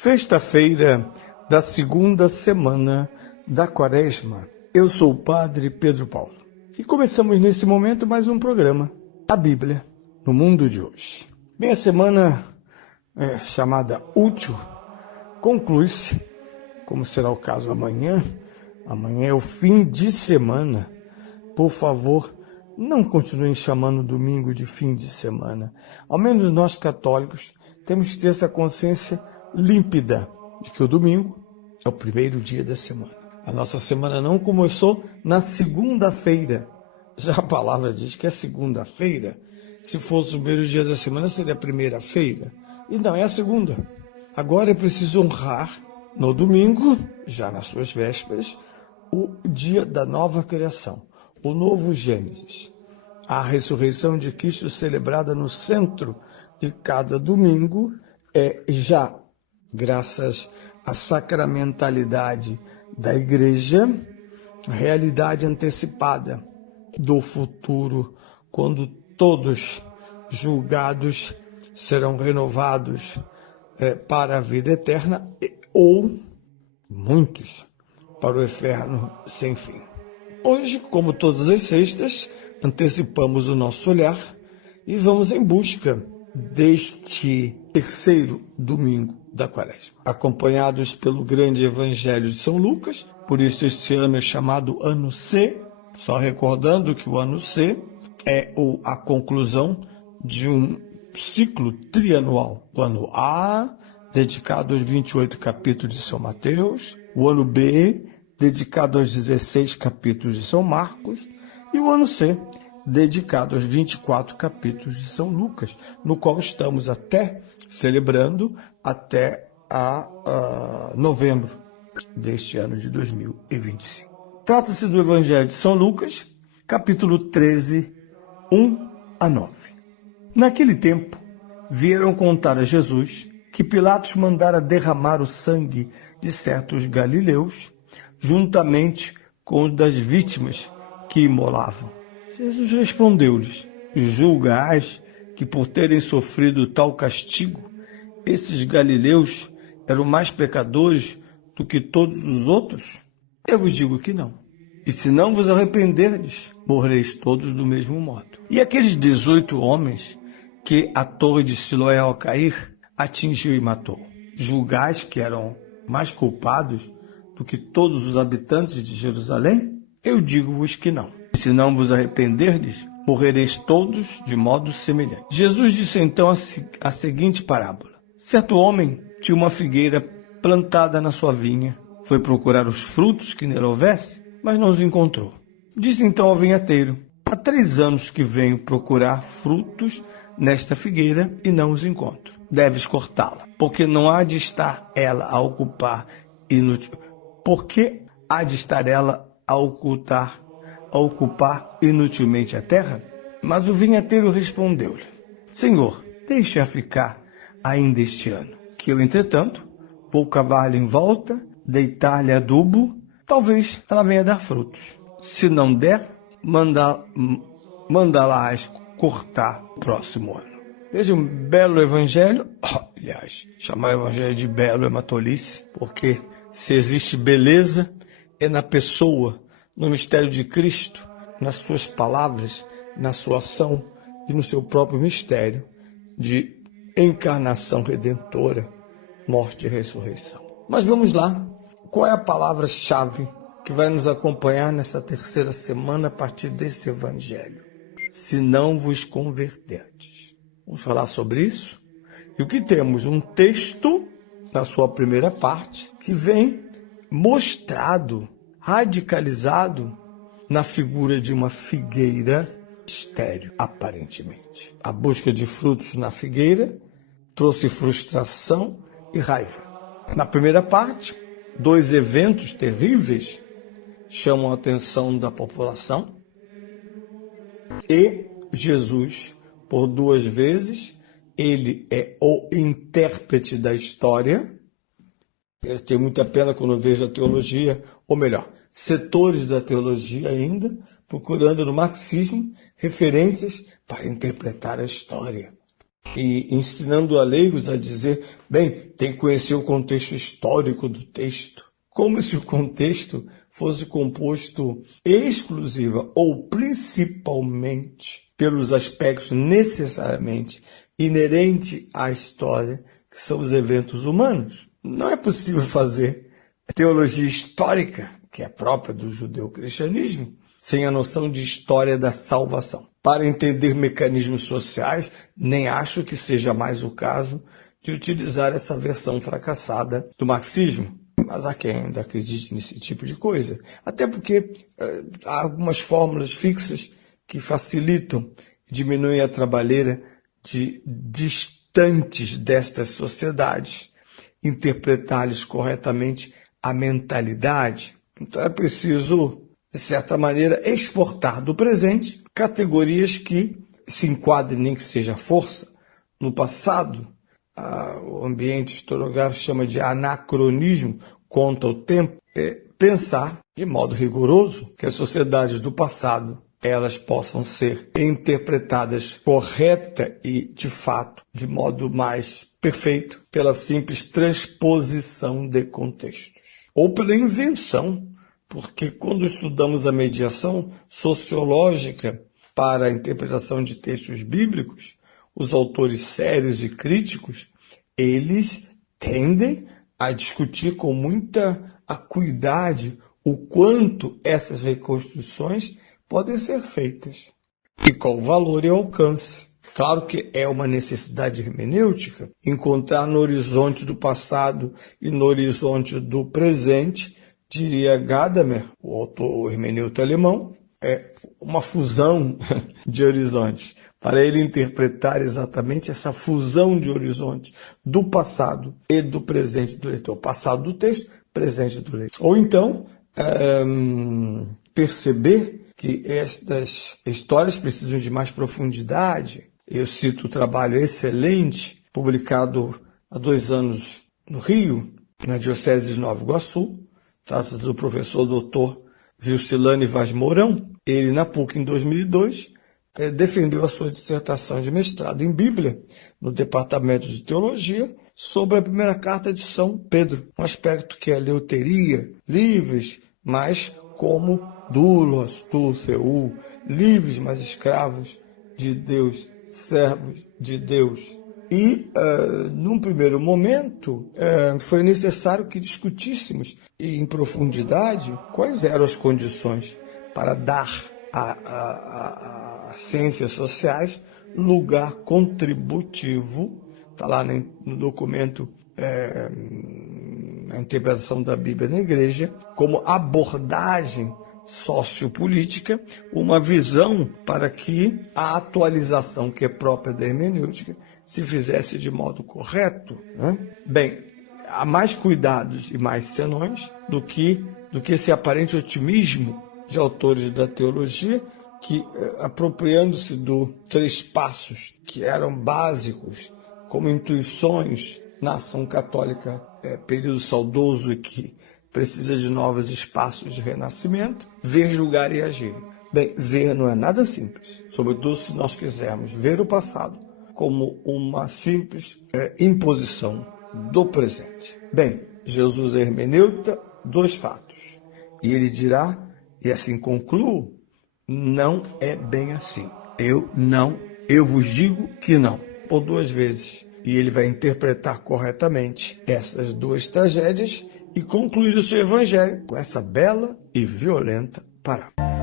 Sexta-feira da segunda semana da Quaresma. Eu sou o Padre Pedro Paulo. E começamos nesse momento mais um programa, a Bíblia no Mundo de Hoje. Bem, a semana chamada Útil conclui-se, como será o caso amanhã. Amanhã é o fim de semana. Por favor, não continuem chamando domingo de fim de semana. Ao menos nós católicos temos que ter essa consciência límpida de que o domingo é o primeiro dia da semana. A nossa semana não começou na segunda-feira. Já a palavra diz que é segunda-feira. Se fosse o primeiro dia da semana, seria a primeira-feira. E não, é a segunda. Agora é preciso honrar no domingo, já nas suas vésperas, o dia da nova criação, o novo Gênesis. A ressurreição de Cristo celebrada no centro de cada domingo é já, graças à sacramentalidade da Igreja, a realidade antecipada do futuro, quando todos julgados serão renovados para a vida eterna, ou muitos para o inferno sem fim. Hoje, como todas as sextas, antecipamos o nosso olhar e vamos em busca deste terceiro domingo da Quaresma, acompanhados pelo grande Evangelho de São Lucas. Por isso este ano é chamado Ano C, só recordando que o Ano C é a conclusão de um ciclo trianual. O Ano A, dedicado aos 28 capítulos de São Mateus, o Ano B, dedicado aos 16 capítulos de São Marcos, e o Ano C, dedicado aos 24 capítulos de São Lucas, no qual estamos celebrando até novembro deste ano de 2025. Trata-se do Evangelho de São Lucas, capítulo 13, 1 a 9. Naquele tempo, vieram contar a Jesus que Pilatos mandara derramar o sangue de certos galileus, juntamente com os das vítimas que imolavam. Jesus respondeu-lhes: julgais que por terem sofrido tal castigo, esses galileus eram mais pecadores do que todos os outros? Eu vos digo que não. E se não vos arrependerdes, morrereis todos do mesmo modo. E aqueles 18 homens que a torre de Siloé ao cair atingiu e matou, julgais que eram mais culpados do que todos os habitantes de Jerusalém? Eu digo-vos que não. E se não vos arrependerdes, morrereis todos de modo semelhante. Jesus disse então a seguinte parábola. Certo homem tinha uma figueira plantada na sua vinha. Foi procurar os frutos que nela houvesse, mas não os encontrou. Disse então ao vinhateiro: há 3 anos que venho procurar frutos nesta figueira e não os encontro. Deves cortá-la, porque não há de estar ela a ocupar inutilmente a terra? Mas o vinhateiro respondeu-lhe: Senhor, deixe-a ficar ainda este ano, que eu, entretanto, vou cavar-lhe em volta, deitar-lhe adubo, talvez ela venha dar frutos. Se não der, mandá-la-ás cortar no próximo ano. Veja um belo evangelho. Aliás, chamar o evangelho de belo é uma tolice, porque se existe beleza é na pessoa, no mistério de Cristo, nas suas palavras, na sua ação e no seu próprio mistério de encarnação redentora, morte e ressurreição. Mas vamos lá. Qual é a palavra-chave que vai nos acompanhar nessa terceira semana a partir desse evangelho? Se não vos converterdes. Vamos falar sobre isso? E o que temos? Um texto, na sua primeira parte, que vem mostrado, radicalizado, na figura de uma figueira estéril, aparentemente. A busca de frutos na figueira trouxe frustração e raiva. Na primeira parte, 2 eventos terríveis chamam a atenção da população e Jesus, por 2 vezes, ele é o intérprete da história. Eu tenho muita pena quando eu vejo a teologia, ou melhor, setores da teologia ainda, procurando no marxismo referências para interpretar a história. e ensinando a leigos a dizer, bem, tem que conhecer o contexto histórico do texto, como se o contexto fosse composto exclusiva ou principalmente pelos aspectos necessariamente inerentes à história, que são os eventos humanos. Não é possível fazer teologia histórica, que é própria do judeu-cristianismo, sem a noção de história da salvação. Para entender mecanismos sociais, nem acho que seja mais o caso de utilizar essa versão fracassada do marxismo. Mas há quem ainda acredite nesse tipo de coisa. Até porque há algumas fórmulas fixas que facilitam e diminuem a trabalheira de distantes destas sociedades interpretar-lhes corretamente a mentalidade. Então é preciso, de certa maneira, exportar do presente categorias que se enquadrem, nem que seja força, no passado. O ambiente historiográfico chama de anacronismo, conta o tempo. Pensar de modo rigoroso que as sociedades do passado elas possam ser interpretadas correta e, de fato, de modo mais perfeito, pela simples transposição de contextos. Ou pela invenção, porque quando estudamos a mediação sociológica para a interpretação de textos bíblicos, os autores sérios e críticos, eles tendem a discutir com muita acuidade o quanto essas reconstruções podem ser feitas e qual o valor e alcance. Claro que é uma necessidade hermenêutica encontrar no horizonte do passado e no horizonte do presente, diria Gadamer, o autor hermeneuta alemão, é uma fusão de horizontes. Para ele interpretar exatamente essa fusão de horizontes do passado e do presente do leitor. Passado do texto, presente do leitor. Ou então, perceber que estas histórias precisam de mais profundidade. Eu cito o trabalho excelente, publicado há 2 anos no Rio, na Diocese de Nova Iguaçu, trata-se do professor doutor Vilcilane Vaz Mourão. Ele, na PUC, em 2002, defendeu a sua dissertação de mestrado em Bíblia, no Departamento de Teologia, sobre a primeira carta de São Pedro, um aspecto que é a eleuteria, livres, mas como doulos tu theou, livres, mas escravos de Deus, servos de Deus. E, num primeiro momento, foi necessário que discutíssemos em profundidade quais eram as condições para dar às ciências sociais lugar contributivo, está lá no documento a interpretação da Bíblia na Igreja, como abordagem sociopolítica, uma visão para que a atualização que é própria da hermenêutica se fizesse de modo correto. Bem, há mais cuidados e mais senões do que esse aparente otimismo de autores da teologia que, apropriando-se dos 3 passos que eram básicos como intuições na ação católica, período saudoso e que precisa de novos espaços de renascimento, ver, julgar e agir. Bem, ver não é nada simples, sobretudo se nós quisermos ver o passado como uma simples imposição do presente. Bem, Jesus é hermeneuta dos fatos. E ele dirá, e assim concluo, não é bem assim. Eu vos digo que não, por 2 vezes. E ele vai interpretar corretamente essas 2 tragédias e concluir o seu evangelho com essa bela e violenta parábola.